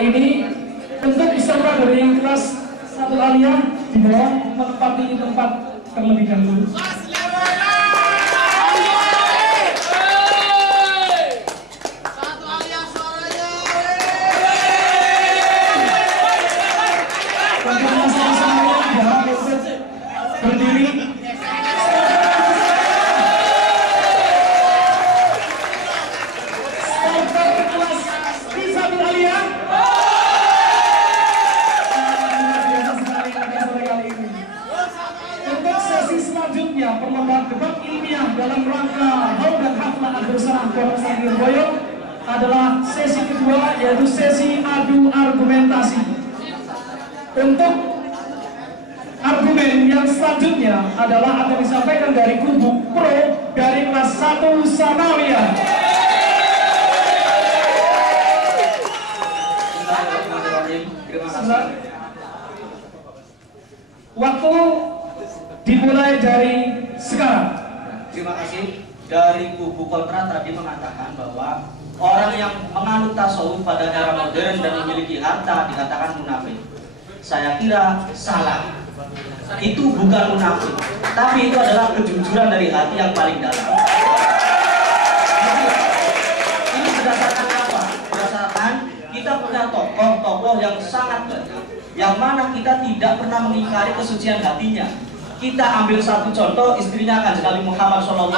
ini untuk peserta dari kelas 1 Alia di bawah menempati tempat terlebih dahulu. Berdiri. Selanjutnya perlombaan debat ilmiah dalam rangka Haudat Haflah Al-Bersarah Korporat Nirboyo adalah sesi kedua, yaitu sesi adu argumentasi. Untuk argumen yang selanjutnya adalah akan disampaikan dari kubu pro dari kelas 1 Sanawiyah. Waktu dimulai dari sekarang. Terima kasih. Dari kubu kontra tadi mengatakan bahwa orang yang menganut tasawuf pada era modern dan memiliki harta dikatakan munafik. Saya kira salah. Itu bukan munafik, tapi itu adalah kejujuran dari hati yang paling dalam. Ini berdasarkan apa? Berdasarkan kita punya tokoh-tokoh yang sangat banyak, yang mana kita tidak pernah mengingkari kesucian hatinya. Kita ambil satu contoh, istrinya Kanjeng Nabi Muhammad SAW,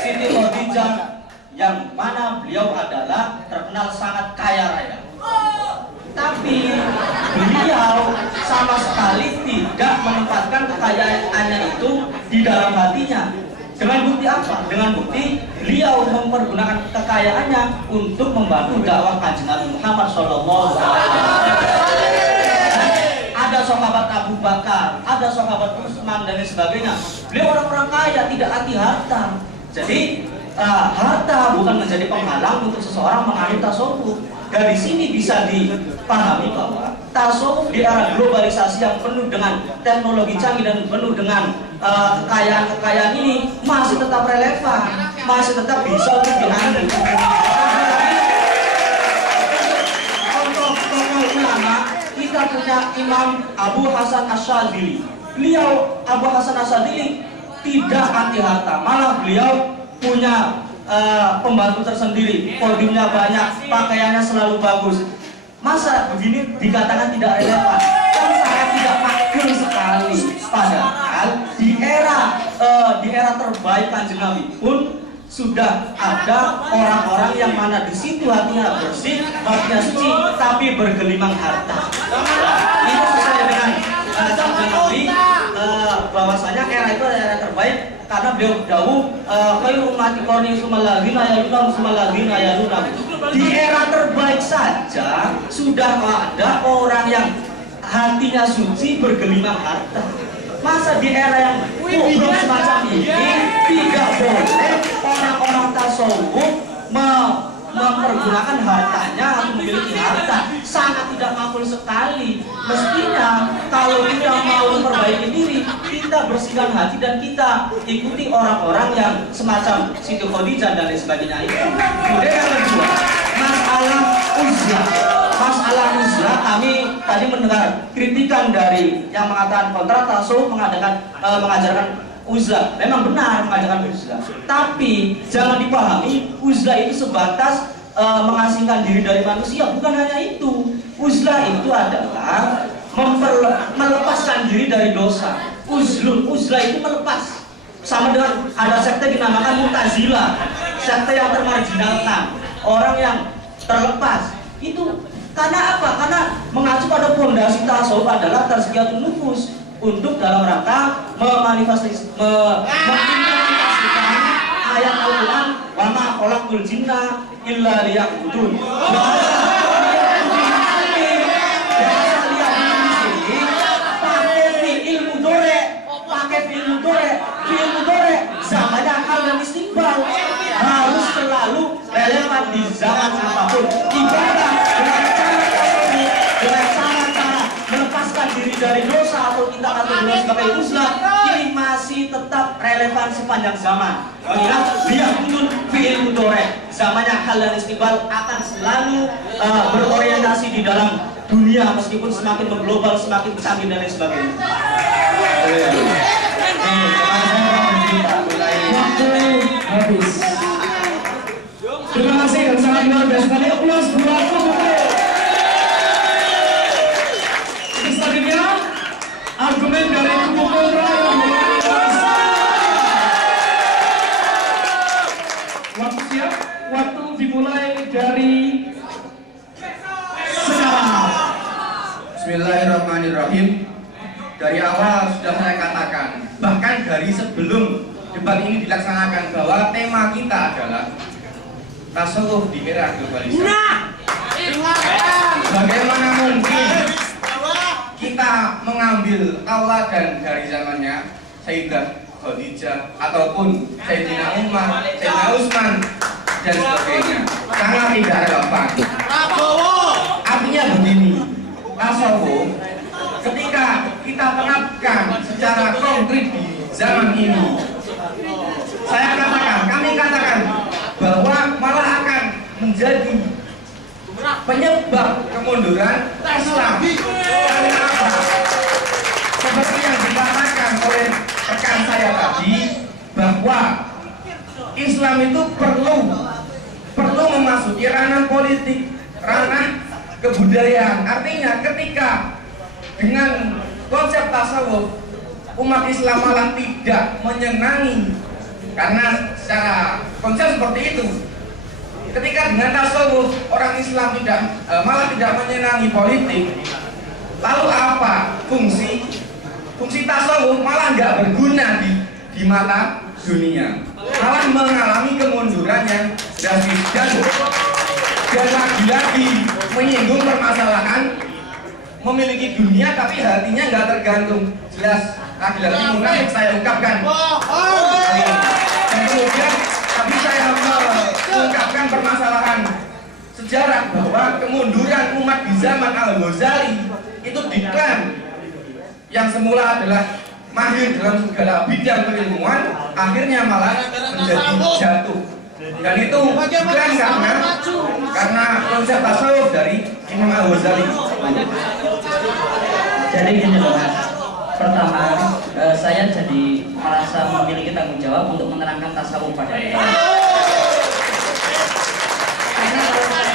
Siti Khadijah, yang mana beliau adalah terkenal sangat kaya raya. Tapi beliau sama sekali tidak menempatkan kekayaannya itu di dalam hatinya. Dengan bukti apa? Dengan bukti beliau mempergunakan kekayaannya untuk membantu dakwah Kanjeng Nabi Muhammad SAW. Ada sahabat Abu Bakar, ada sahabat Utsman dan lain sebagainya. Beliau orang-orang kaya, tidak anti harta. Jadi harta bukan menjadi penghalang untuk seseorang menganut tasawuf. Dari sini bisa dipahami bahwa tasawuf di era globalisasi yang penuh dengan teknologi canggih dan penuh dengan kekayaan-kekayaan ini masih tetap relevan, masih tetap bisa untuk diambil. Tokoh ulama kita punya Imam Abu Hasan Asyadzili. Beliau Abu Hasan Asyadzili tidak anti harta, malah beliau punya pembantu tersendiri, podiumnya banyak, pakaiannya selalu bagus. Masa begini dikatakan tidak relevan? Kan sangat tidak makul sekali. Padahal di era terbaik Kanjeng Nabi pun sudah ada orang-orang yang mana di situ hatinya bersih, hatinya suci, tapi bergelimang harta. Ini sesuai dengan Kanjeng Nabi, bahwasanya era itu adalah era terbaik karena beliau dawuh khairu ummati qarni tsummal ladzina yalunhum tsummal ladzina yalunhum. Di era terbaik saja sudah ada orang yang hatinya suci bergelimang harta. Masa di era yang bobrok semacam ini tidak boleh orang-orang tasawuf mempergunakan hartanya atau memiliki harta? Sangat tidak makul sekali. Mestinya kalau kita mau memperbaiki diri, kita bersihkan hati dan kita ikuti orang-orang yang semacam Siti Khadijah dan lain sebagainya itu. Kemudian yang kedua, masalah uzlah. Masalah uzlah, kami tadi mendengar kritikan dari yang mengatakan kontra tasawuf mengajarkan uzlah. Memang benar mengajarkan uzlah, tapi jangan dipahami uzlah itu sebatas mengasingkan diri dari manusia. Bukan hanya itu. Uzlah itu adalah melepaskan diri dari dosa. Uzlah itu melepas. Sama dengan ada sekte dinamakan Mu'tazilah, sekte yang termarginalkan, orang yang terlepas. Itu karena apa? Karena mengacu pada fondasi tasawuf adalah tazkiyatun nufus, untuk dalam rangka mengimplementasikan ayat Al-Quran, wa ma khalaqtul jinna illa liya'budun. Zamannya akal dan istiqbal harus selalu relevan di zaman apapun. Ibadah dengan cara melepaskan diri dari dosa atau kita kategori sebagai uzlah, ini masih tetap relevan sepanjang zaman. Mengingat dia butuh fi'il mudhari. zamannya Dahlan Istiqlal akan selalu berorientasi di dalam dunia meskipun semakin mengglobal, semakin canggih dan lain sebagainya. Waktu habis. Terima kasih dan sangat luar biasa sekali. Aplaus buat Kumpul. Selanjutnya argumen dari Kumpul Raya. Waktu siap, waktu dimulai dari sekarang. Bismillahirrahmanirrahim. Dari awal sudah saya katakan, bahkan dari sebelum debat ini dilaksanakan, bahwa tema kita adalah tasawuf di era globalisasi. Bagaimana mungkin kita mengambil tauladan dari zamannya Sayyidah Khadijah ataupun Sayyidina Umar, Sayyidina Utsman dan sebagainya? Sangat tidak relevan. Artinya begini, tasawuf ketika kita terapkan secara konkret di zaman ini, kami katakan bahwa malah akan menjadi penyebab kemunduran Islam. Karena apa? Seperti yang dikatakan oleh rekan saya tadi, bahwa Islam itu perlu memasuki ranah politik, ranah kebudayaan. Artinya ketika dengan konsep tasawuf umat Islam malah tidak menyenangi, karena secara konsep seperti itu, ketika dengan tasawuf orang Islam malah tidak menyenangi politik, lalu apa fungsi tasawuf? Malah nggak berguna di mata dunia, malah mengalami kemunduran yang drastis dan lagi-lagi menyinggung permasalahan memiliki dunia tapi hatinya nggak tergantung. Jelas lagi-lagi munafik saya ungkapkan. Dan kemudian tapi saya mengungkapkan permasalahan sejarah bahwa kemunduran umat di zaman Al-Ghazali itu diklaim yang semula adalah mahir dalam segala bidang keilmuan, akhirnya malah menjadi jatuh. Dan itu bukan karena konsep tasawuf dari Imam Al-Ghazali. Jadi gini loh Mas, pertama saya jadi merasa memiliki tanggung jawab untuk menerangkan tasawuf pada Anda. Karena kalau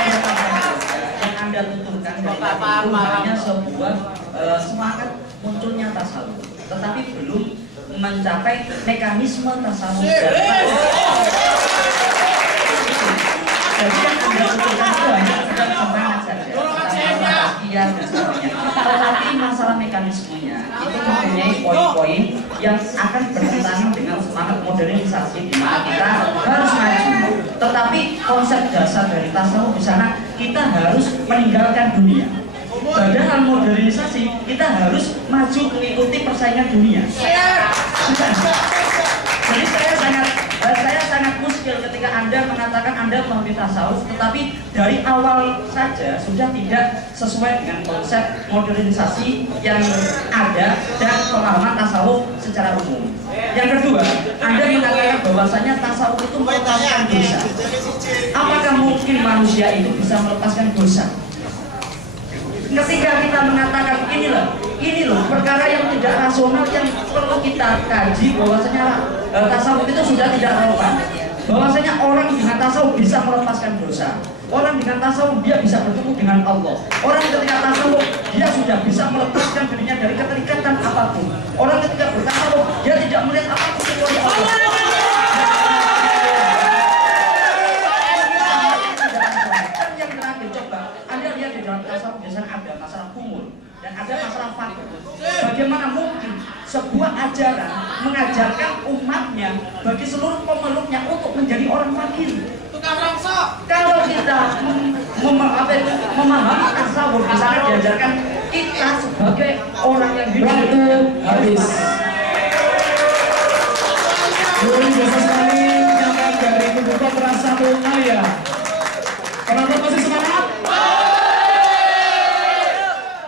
yang Anda tuturkan dari itu hanya sebuah semangat munculnya tasawuf, tetapi belum mencapai mekanisme tasawuf. Jadi yang Anda tuturkan itu hanya sekedar semangat saja, dan sebagainya. Tetapi masalah mekanismenya itu mempunyai poin-poin yang akan bertentangan dengan semangat modernisasi di mana kita harus maju. Tetapi konsep dasar dari tasawuf di sana kita harus meninggalkan dunia. Padahal modernisasi kita harus maju mengikuti persaingan dunia. Jadi saya sangat muskil ketika Anda mengatakan Anda memilih tasawuf, tetapi dari awal saja sudah tidak sesuai dengan konsep modernisasi yang ada dan pemahaman tasawuf secara umum. Yang kedua, Anda mengatakan bahwasanya tasawuf itu melepaskan dosa. Apakah mungkin manusia itu bisa melepaskan dosa? Ketika kita mengatakan ini loh perkara yang tidak rasional yang perlu kita kaji, bahwasanya tasawuf itu sudah tidak relevan. Bahwasanya orang dengan tasawuf bisa melepaskan dosa. Orang dengan tasawuf dia bisa bertemu dengan Allah. Orang ketika tasawuf dia sudah bisa melepaskan dirinya dari keterikatan apapun. Orang ketika bertasawuf dia tidak melihat apapun kecuali Allah. Yang terakhir, coba Anda lihat di dalam tasawuf biasanya ada masalah kumul dan ada masalah fakir. Bagaimana mungkin sebuah ajaran mengajarkan umatnya bagi seluruh pemeluknya untuk menjadi orang fakir? Kalau kita memahami tasawuf di sana diajarkan kita sebagai orang yang hidup. Habis. Luar biasa sekali ucapan dari Kubu Kontra 1 Alia. Penonton masih semangat?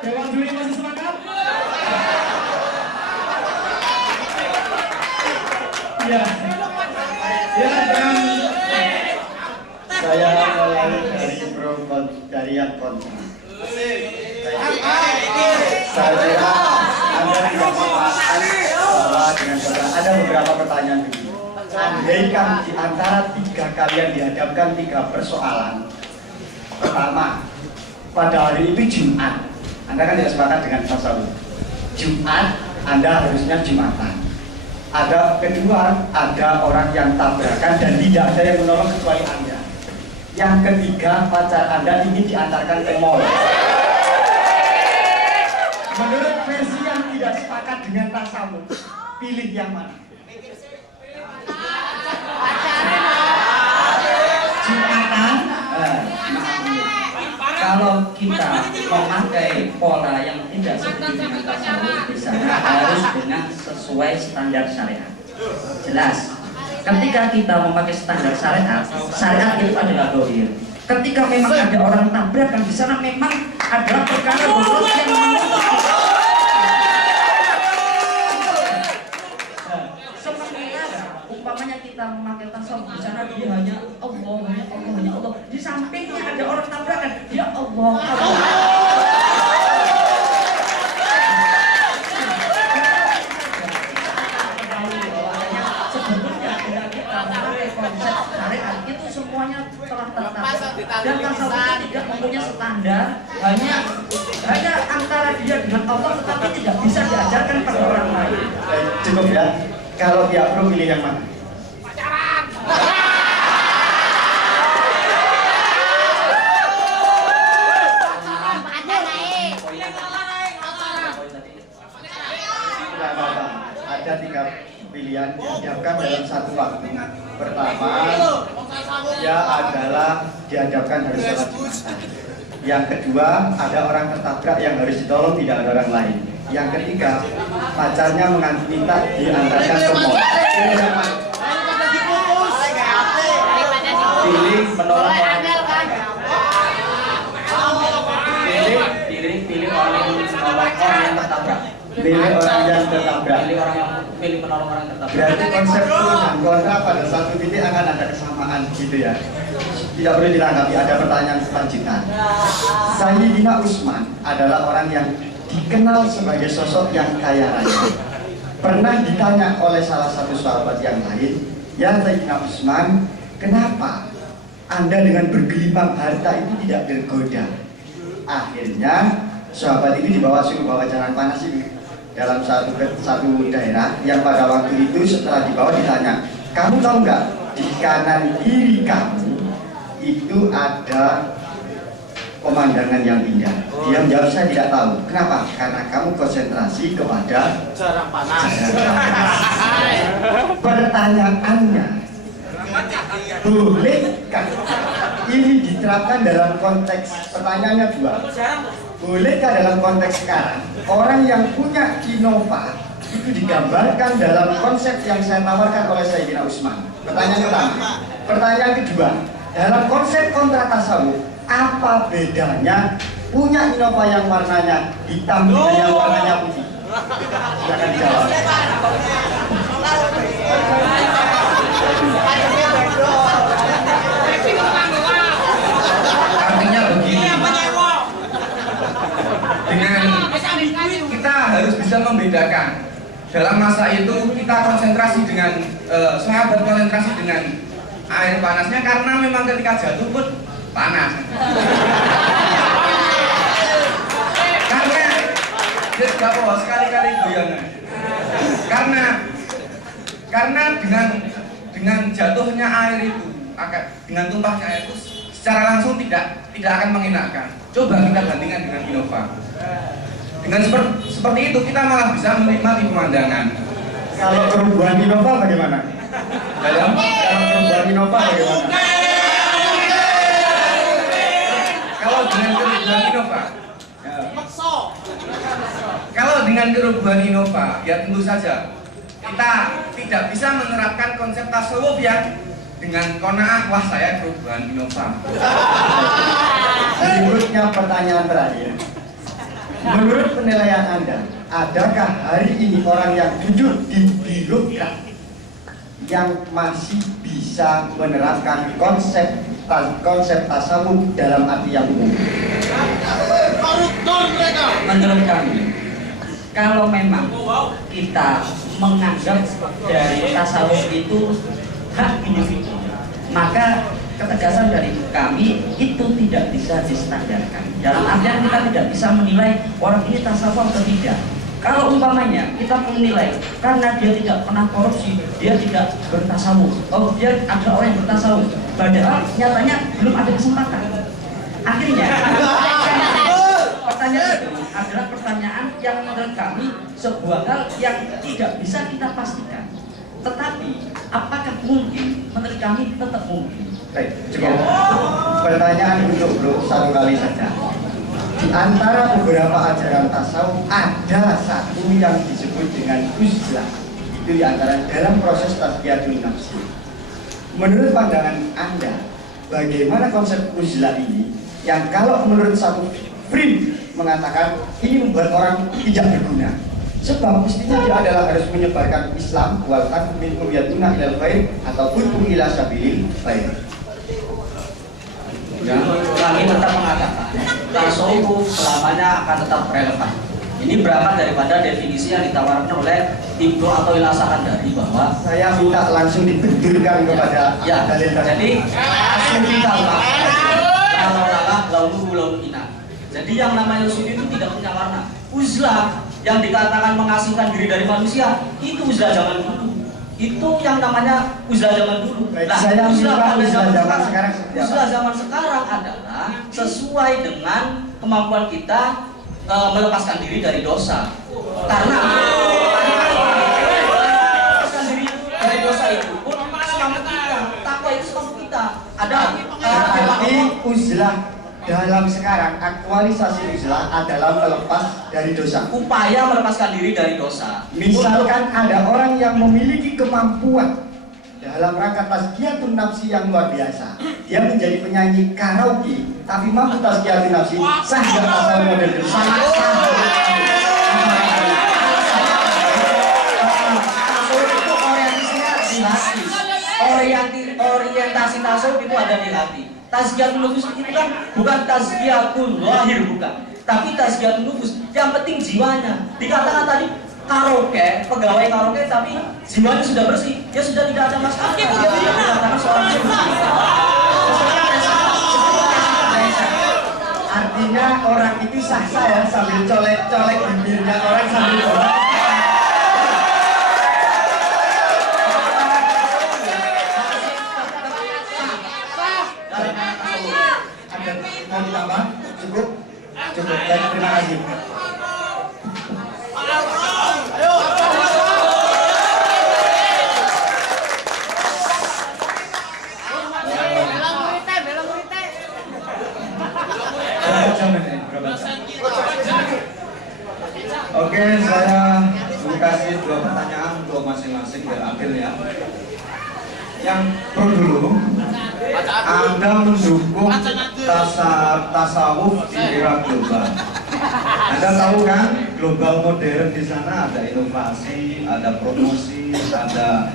Dewan juri masih semangat? Ya. Ya, Saya mulai dari dari yang kontra. Saya kira Anda tidak memaafkan bahwa dengan ada beberapa pertanyaan begini. Andaikan di antara tiga kalian dihadapkan tiga persoalan. Pertama, pada hari itu Jumat, Anda kan tidak sepakat dengan tasawuf. Jumat, Anda harusnya Jumatan. Ada kedua, ada orang yang tabrakan dan tidak ada yang menolong kecuali Anda. Yang ketiga, pacar Anda ingin diantarkan ke mall. Menurut versi yang tidak sepakat dengan tasawuf, pilih yang mana? Jumatan. Kalau kita memakai pola yang tidak seperti dengan tasawuf, di sana harus dengan sesuai standar syariat. Jelas. Ketika kita memakai standar syariat, syariat itu adalah dohir. Ketika memang ada orang tabrakan di sana, memang adalah perkara dohir yang umpamanya kita memakai tasawuf di sana, dia hanya Allah, hanya Allah, hanya Allah. Di sampingnya ada orang tabrakan, dia Allah, Allah. Sebetulnya bila kita memakai konsep syariat itu semuanya telah tertata dan tasawuf itu tidak mempunyai standar, hanya antara dia dengan Allah, tetapi tidak bisa diajarkan pada orang lain. Cukup ya. Kalau dia perlu pilih yang mana? Ada tiga pilihan dihadapkan dalam satu waktu. Pertama, dia adalah dihadapkan harus sholat Jumatan. Yang kedua, ada orang tertabrak yang harus ditolong, tidak ada orang lain. Yang ketiga, pacarnya minta diantarkan ke mall. Pilih menolong orang. Pilih orang yang menolong orang yang tertabrak. Pilih orang yang tertabrak. Pilih menolong orang yang tertabrak. Berarti konsep pro dan kontra pada satu titik akan ada kesamaan gitu ya. Tidak perlu ditanggapi. Ada pertanyaan selanjutnya. Sayyidina Utsman adalah orang yang dikenal sebagai sosok yang kaya raya. Pernah ditanya oleh salah satu sahabat yang lain, "Ya Sayyidina Utsman, kenapa Anda dengan bergelimang harta itu tidak tergoda?" Akhirnya sahabat itu suruh bawa jalan panas itu dalam satu daerah yang pada waktu itu setelah dibawa ditanya, "Kamu tahu nggak di kanan kiri kamu itu ada pemandangan yang indah?" Dia menjawab, "Saya tidak tahu." Kenapa? Karena kamu konsentrasi kepada jarak panas. Pertanyaannya, bolehkah ini diterapkan dalam konteks, pertanyaannya dua, bolehkah dalam konteks sekarang orang yang punya Innova itu digambarkan dalam konsep yang saya tawarkan oleh Sayyidina Utsman? Pertanyaan pertama. Pertanyaan kedua, dalam konsep kontra tasawuf, apa bedanya punya Innova yang warnanya hitam dengan yang warnanya putih? Silakan dijawab. Artinya begini, dengan kita harus bisa membedakan. Dalam masa itu kita konsentrasi dengan sahabat konsentrasi dengan air panasnya karena memang ketika jatuh pun panas. Karena dia bawa sekali-kali goyangan. Karena dengan jatuhnya air itu, dengan tumpahnya air itu secara langsung tidak akan mengenakan. Coba kita bandingkan dengan Innova. Dengan seperti itu kita malah bisa menikmati pemandangan. Kalau kerubuhan Innova bagaimana? Kalau kerubuhan Innova bagaimana? Kalau dengan kerubuhan Innova, kalau dengan kerubuhan Innova, ya tentu saja kita tidak bisa menerapkan konsep tasawuf yang dengan qanaah, wah saya kerubuhan Innova. Berikutnya pertanyaan terakhir. Menurut penilaian Anda, adakah hari ini orang yang jujur di birokrat yang masih bisa menerapkan konsep konsep tasawuf dalam arti yang umum? Menurut kami, kalau memang kita menganggap dari tasawuf itu hak individu, maka ketegasan dari kami itu tidak bisa distandarkan. Dalam artian kita tidak bisa menilai orang ini tasawuf atau tidak. Kalau umpamanya kita menilai karena dia tidak pernah korupsi, dia tidak bertasawuf, oh dia ada orang yang bertasawuf, padahal nyatanya belum ada kesempatan. Akhirnya pertanyaan itu adalah pertanyaan yang menurut kami sebuah hal yang tidak bisa kita pastikan. Tetapi apakah mungkin? Menurut kami tetap mungkin. Baik, cukup. Pertanyaan untuk Bro satu kali saja. Di antara beberapa ajaran tasawuf ada satu yang disebut dengan uzlah. Itu di antara dalam proses tazkiyatun nafs. Menurut pandangan Anda, bagaimana konsep uzlah ini yang kalau menurut satu frame mengatakan ini membuat orang tidak berguna? Sebab mestinya dia adalah harus menyebarkan Islam wal minkum yaduna ilal khair ataupun ila sabilil khair. Ya, kami tetap mengatakan tasawuf selamanya akan tetap relevan. Ini berangkat daripada definisi yang ditawarkan oleh Ibnu Athaillah Al-Sakandari bahwa Saya minta langsung dibenturkan kepada ya, dalil tadi. jadi asumsi kalau lalu ina. Jadi yang namanya sudi itu tidak punya warna. Uzlah yang dikatakan mengasingkan diri dari manusia itu uzlah zaman dulu. Itu yang namanya uzlah zaman dulu. Baik, Nah, saya uzlah pada uzlah zaman sekarang sekarang, seperti apa? uzlah zaman sekarang adalah sesuai dengan kemampuan kita melepaskan diri dari dosa. Karena melepaskan diri dari dosa itu pun semangat kita, takwa itu semangat kita. Ada Berarti uzlah dalam sekarang, aktualisasi uzlah adalah melepas dari dosa. upaya melepaskan diri dari dosa. Misalkan ada orang yang memiliki kemampuan dalam rangka tazkiyatun nafsi yang luar biasa, dia menjadi penyanyi karaoke, tapi mampu tazkiyatun nafsi, sah nggak tasawuf modern? Sangat sah. Tasawuf itu orientasinya di hati. Orientasi tasawuf itu ada di hati. Tazkiyatun nufus itu kan bukan tazkiyatun lahir, bukan, tapi tazkiyatun nufus. Yang penting jiwanya. Dikatakan tadi karaoke, pegawai karaoke, tapi jiwanya sudah bersih, dia sudah tidak ada masalah. Dia tidak dikatakan seorang suci. Artinya orang itu sah-sah ya sambil colek-colek bibirnya orang sambil colek. Ada mau ditambah? Cukup? Cukup. Baik, terima kasih. Oke, saya kasih dua pertanyaan untuk masing-masing biar adil ya. Yang pro dulu, Anda mendukung tasawuf di era global. Anda tahu kan, global modern di sana ada inovasi, ada promosi, ada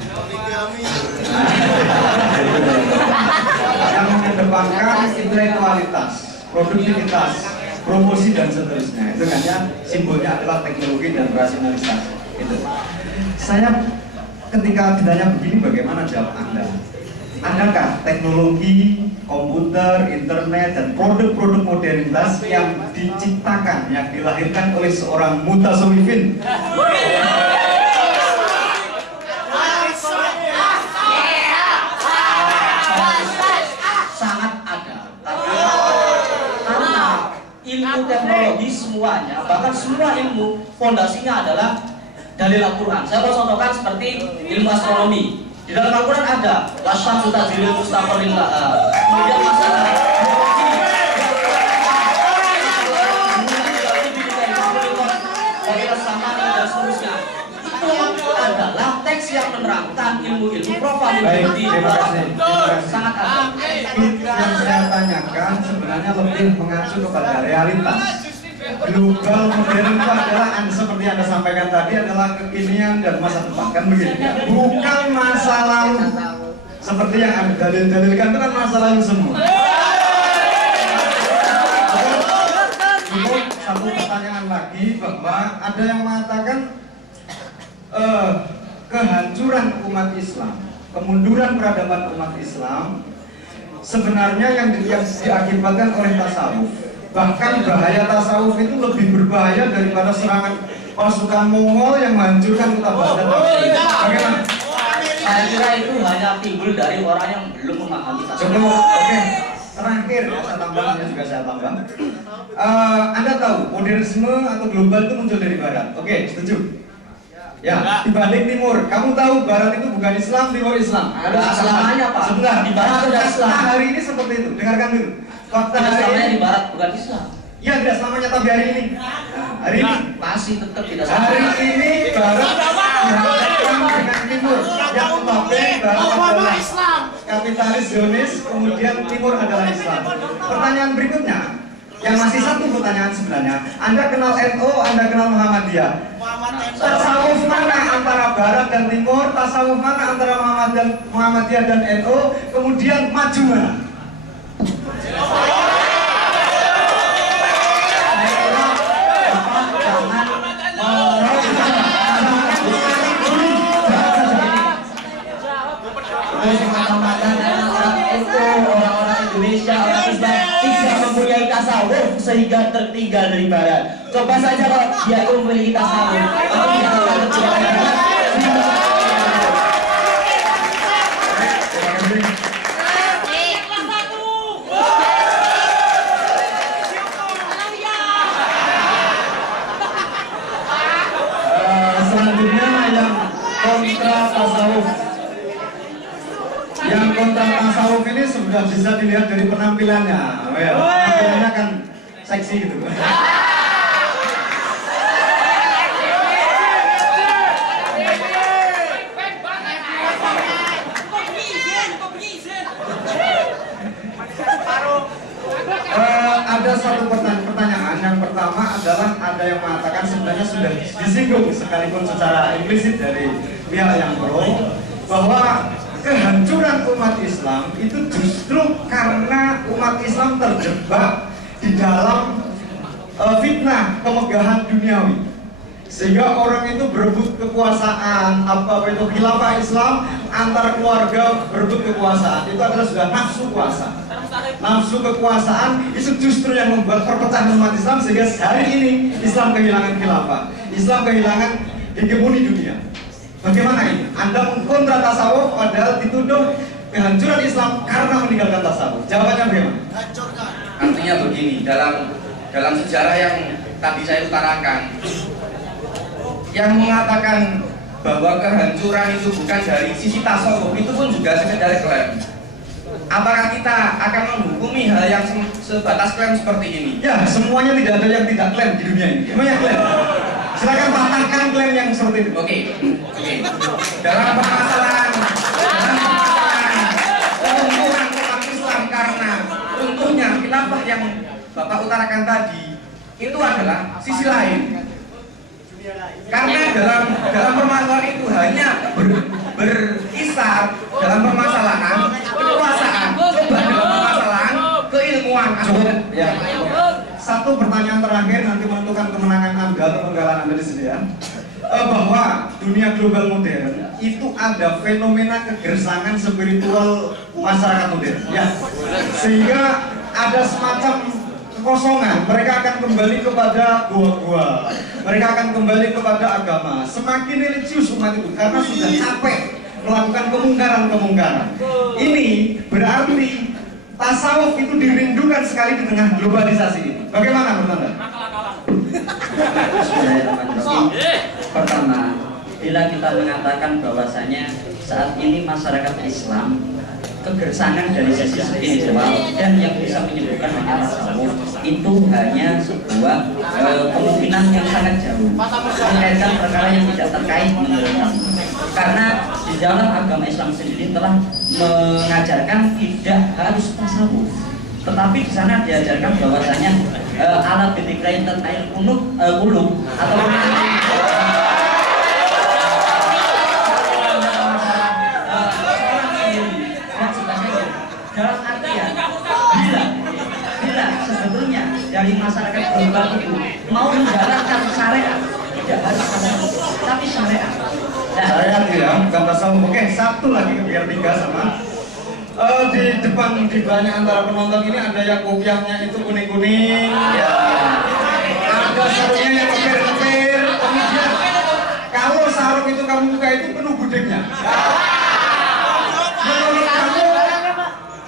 yang mengedepankan intelektualitas, produktivitas, promosi dan seterusnya. Itu hanya simbolnya adalah teknologi dan rasionalisasi. Itu. Saya ketika ditanya begini, bagaimana jawab Anda? Adakah teknologi, komputer, internet, dan produk-produk modernitas yang diciptakan, yang dilahirkan oleh seorang mutasawwifin? Sangat ada. Karena ilmu teknologi semuanya, bahkan semua ilmu fondasinya adalah dalil Al-Quran. Saya mau contohkan seperti ilmu astronomi. Di dalam Al-Quran ada lasyamsu tajri mustaqarrin laha. Kemudian masalah dan seterusnya. Itu adalah teks yang menerangkan ilmu-ilmu profil di sangat ada. Yang saya tanyakan sebenarnya lebih mengacu kepada realitas. Global modern itu adalah seperti yang Anda sampaikan tadi adalah kekinian dan masa depan, kan begitu ya? Bukan masa lalu. seperti yang Anda dalil-dalilkan itu kan masa lalu semua. Kemudian satu pertanyaan lagi bahwa ada yang mengatakan kehancuran umat Islam, kemunduran peradaban umat Islam sebenarnya yang diakibatkan oleh tasawuf. Bahkan bahaya tasawuf itu lebih berbahaya daripada serangan pasukan Mongol yang menghancurkan kota Baghdad. Bagaimana? Saya kira itu hanya timbul dari orang yang belum memahami tasawuf. Oke. Terakhir ya, saya tambahnya juga saya tambah. Anda tahu modernisme atau global itu muncul dari barat. Oke, setuju? Ya, dibanding timur. Kamu tahu barat itu bukan Islam, timur Islam. Ada selamanya, Pak. Sebentar, Di barat ada Islam. Hari ini seperti itu. Dengarkan dulu. Fakta Tidak hari selamanya ini. di barat bukan Islam. Ya, tidak selamanya, tapi hari ini. Hari ini. Pasti tetap tidak Hari sama. ini barat dihadapkan dengan timur. Yang notabene barat adalah kapitalis Zionis, kemudian timur adalah Islam. Pertanyaan berikutnya, yang masih satu pertanyaan sebenarnya. Anda kenal NU, Anda kenal Muhammadiyah. Tasawuf mana antara barat dan timur? Tasawuf mana antara Muhammadiyah dan NU? Kemudian maju mana? Orang-orang Indonesia, orang Islam tidak mempunyai tasawuf sehingga tertinggal dari barat. Coba saja kalau dia itu memiliki tasawuf, apa dia akan tertinggal dari barat? Selanjutnya yang kontra tasawuf. Yang kontra tasawuf ini sudah bisa dilihat dari penampilannya. Penampilannya kan seksi gitu. Ada satu pertanyaan. Yang pertama adalah ada yang mengatakan sebenarnya sudah disinggung sekalipun secara implisit dari pihak yang pro bahwa kehancuran umat Islam itu justru karena umat Islam terjebak di dalam fitnah kemegahan duniawi, sehingga orang itu berebut kekuasaan, apa itu khilafah Islam antar keluarga berebut kekuasaan, itu adalah sudah nafsu kuasa. Nafsu kekuasaan itu justru yang membuat perpecahan umat Islam, sehingga hari ini Islam kehilangan khilafah, Islam kehilangan hegemoni dunia. Bagaimana ini? Anda mengkontra tasawuf padahal dituduh kehancuran Islam karena meninggalkan tasawuf. Jawabannya bagaimana? Artinya begini, dalam sejarah yang tadi saya utarakan, yang mengatakan bahwa kehancuran itu bukan dari sisi tasawuf itu pun juga sekedar klaim. Apakah kita akan menghukumi hal yang sebatas klaim seperti ini? Ya, semuanya tidak ada yang tidak klaim di dunia ini. Semuanya klaim. Silakan patahkan klaim yang seperti itu. Oke. Dalam permasalahan keuntungan umat Islam karena untungnya khilafah yang Bapak utarakan tadi itu adalah sisi lain. Karena dalam permasalahan itu hanya berkisar dalam permasalahan kekuasaan, coba dalam permasalahan keilmuan. Ya. Satu pertanyaan terakhir nanti menentukan kemenangan Anda atau kegagalan Anda di sini ya. Bahwa dunia global modern itu ada fenomena kegersangan spiritual masyarakat modern ya. Sehingga ada semacam kekosongan, mereka akan kembali kepada gua-gua, mereka akan kembali kepada agama. Semakin religius umat itu karena sudah capek melakukan kemungkaran-kemungkaran. Ini berarti tasawuf itu dirindukan sekali di tengah globalisasi ini. Bagaimana menurut Anda? Pertama, bila kita mengatakan bahwasanya saat ini masyarakat Islam kegersangan dari sisi spiritual dan yang bisa menyebutkan hanya tasawuf itu hanya sebuah kemungkinan yang sangat jauh mengaitkan perkara yang tidak terkait menurut kami. Karena di dalam agama Islam sendiri telah mengajarkan tidak harus tasawuf, tetapi di sana diajarkan bahwasanya alat bidikrain tentail kulub atau dalam artian bila sebetulnya dari masyarakat global itu mau menjalankan syariat, tidak harus tasawuf, tapi syariat. Nah, Syariat ya, bukan tasawuf. Oke, satu lagi biar 3 sama. Di depan di banyak antara penonton ini ada yang kopiahnya itu kuning-kuning, ya. Ada sarungnya yang kepir-kepir. Kemudian kalau sarung itu kamu buka itu penuh gudegnya. Menurut kamu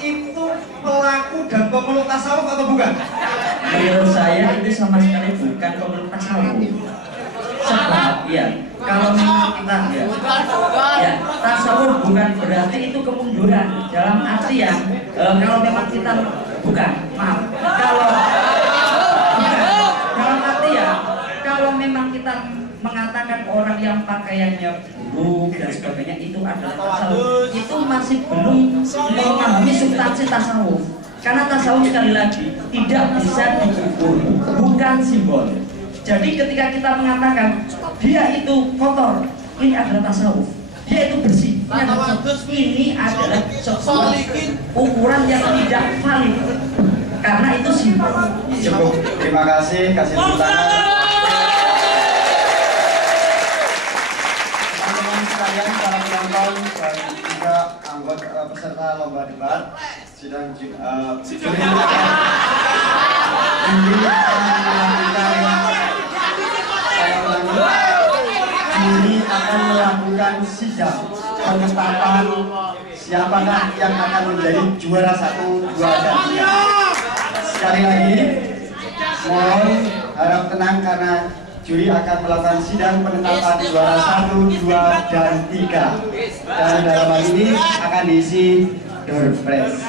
itu pelaku dan pemeluk tasawuf atau bukan? menurut saya itu sama sekali bukan pemeluk tasawuf. Sebab ya, kalau memang kita ya tasawuf bukan berarti itu kemunduran dalam artian kalau memang kita bukan kalau dalam artian kalau memang kita mengatakan orang yang pakaiannya buruk dan sebagainya itu adalah tasawuf, itu masih belum memahami substansi tasawuf. Karena tasawuf sekali lagi tidak bisa diukur, bukan simbol. Jadi ketika kita mengatakan dia itu kotor, ini adalah tasawuf. Dia itu bersih, ini adalah sebuah ukuran yang tidak valid. Karena itu simbol. Cukup, terima kasih, kasih tepuk tangan. Teman-teman sekalian, para penonton dan juga anggota peserta lomba debat sidang juri akan melakukan sidang penetapan siapakah yang akan menjadi juara 1, 2, dan 3. Sekali lagi, mohon harap tenang karena juri akan melakukan sidang penetapan juara 1, 2, dan 3. Dan dalam hal ini akan diisi door prize.